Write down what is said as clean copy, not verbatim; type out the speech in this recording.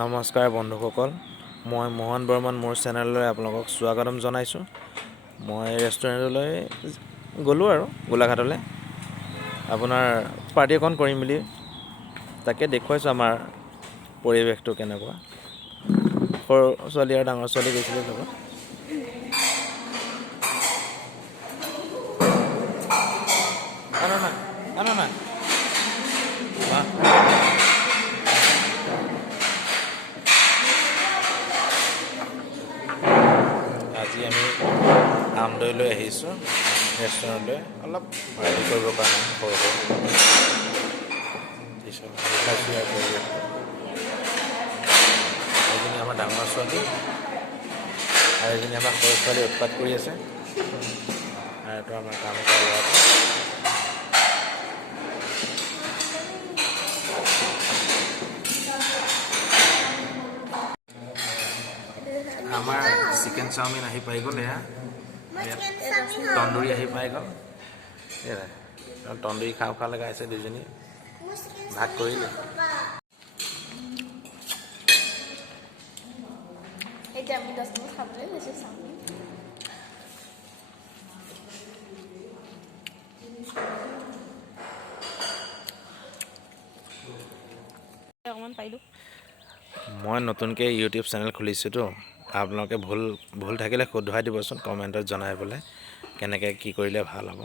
নমস্কাৰ বন্ধুসকল, মই মোহন বৰ্মন মোৰ চেনেললৈ আপোনালোকক স্বাগতম জনাইছোঁ। মই ৰেষ্টুৰেণ্টলৈ গ'লোঁ আৰু গোলাঘাটলৈ আপোনাৰ পাৰ্টি অকণ কৰিম বুলি। তাকে দেখুৱাইছোঁ আমাৰ পৰিৱেশটো কেনেকুৱা। সৰু ছোৱালী আৰু ডাঙৰ ছোৱালী গৈছিলে লগত। আজি আমি আমদৈলৈ আহিছোঁ ৰেষ্টুৰেণ্টলৈ অলপ পাৰ্টি কৰিবৰ কাৰণে সৰু এজনী আমাৰ ডাঙৰ ছোৱালী আৰু এজনী আমাৰ সৰু ছোৱালী উৎপাত কৰি আছে আৰু এইটো আমাৰ কাম কৰা ল'ৰাটো। আমাৰ চিকেন চাওমিন আহি পাই গ'ল। এয়া তন্দুৰী আহি পাই গ'ল। তন্দুৰী খাওঁ খাওঁ লগাইছে দুজনী, ভাগ কৰিলে। মই নতুনকৈ ইউটিউব চেনেল খুলিছোঁতো, আপোনালোকে ভুল থাকিলে শুধৰাই দিবচোন, কমেণ্টত জনাই পেলাই কেনেকৈ কি কৰিলে ভাল হ'ব।